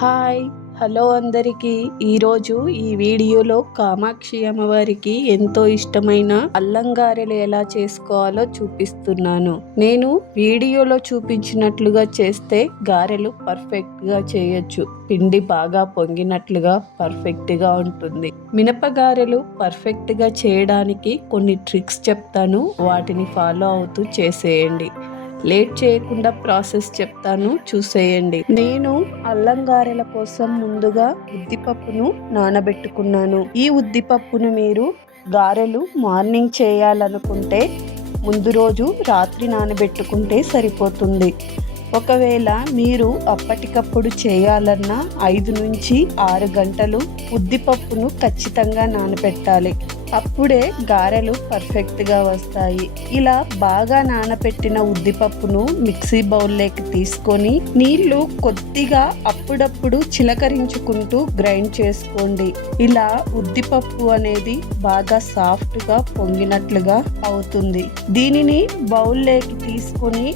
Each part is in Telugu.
హాయ్ హలో అందరికీ. ఈరోజు ఈ వీడియోలో కామాక్షి అమ్మవారికి ఎంతో ఇష్టమైన అల్లం గారెలు ఎలా చేసుకోవాలో చూపిస్తున్నాను. నేను వీడియోలో చూపించినట్లుగా చేస్తే గారెలు పర్ఫెక్ట్గా చేయొచ్చు. పిండి బాగా పొంగినట్లుగా పర్ఫెక్ట్గా ఉంటుంది. మినపగారెలు పర్ఫెక్ట్గా చేయడానికి కొన్ని ట్రిక్స్ చెప్తాను. వాటిని ఫాలో అవుతూ చేసేయండి. లేట్ చేయకుండా ప్రాసెస్ చెప్తాను చూసేయండి. నేను అల్లం గారెల కోసం ముందుగా ఉద్దిపప్పును నానబెట్టుకున్నాను. ఈ ఉద్దిపప్పును మీరు గారెలు మార్నింగ్ చేయాలనుకుంటే ముందు రోజు రాత్రి నానబెట్టుకుంటే సరిపోతుంది. ఒకవేళ మీరు అప్పటికప్పుడు చేయాలన్నా ఐదు నుంచి ఆరు గంటలు ఉద్దిపప్పును ఖచ్చితంగా నానబెట్టాలి. అప్పుడే గారెలు పర్ఫెక్ట్గా వస్తాయి. ఇలా బాగా నానబెట్టిన ఉద్దిపప్పును మిక్సీ బౌల్లోకి తీసుకొని నీళ్ళు కొద్దిగా అప్పుడప్పుడు చిలకరించుకుంటూ గ్రైండ్ చేసుకోండి. ఇలా ఉద్దిపప్పు అనేది బాగా సాఫ్ట్గా పొంగినట్లుగా అవుతుంది. దీనిని బౌల్లోకి తీసుకొని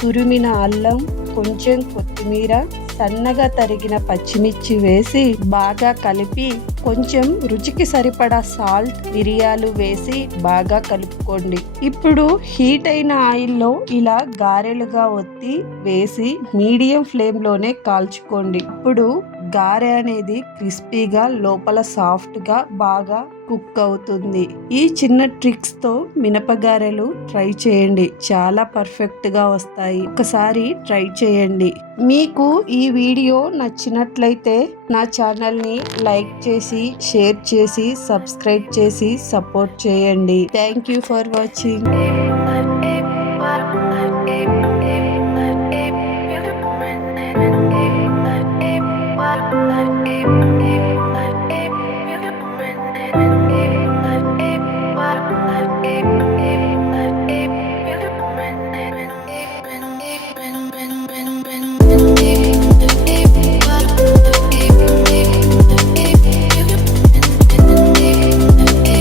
తురిమిన అల్లం కొంచెం కొత్తిమీర సన్నగా తరిగిన పచ్చిమిర్చి వేసి బాగా కలిపి కొంచెం రుచికి సరిపడా సాల్ట్ మిరియాలు వేసి బాగా కలుపుకోండి. ఇప్పుడు హీట్ అయిన ఆయిల్లో ఇలా గారెలుగా ఒత్తి వేసి మీడియం ఫ్లేమ్లోనే కాల్చుకోండి. ఇప్పుడు గారె అనేది క్రిస్పీగా లోపల సాఫ్ట్గా బాగా కుక్ అవుతుంది. ఈ చిన్న ట్రిక్స్తో మినపగారెలు ట్రై చేయండి. చాలా పర్ఫెక్ట్గా వస్తాయి. ఒకసారి ట్రై చేయండి. మీకు ఈ వీడియో నచ్చినట్లయితే నా ఛానల్ని లైక్ చేసి షేర్ చేసి సబ్స్క్రైబ్ చేసి సపోర్ట్ చేయండి. Thank you for watching.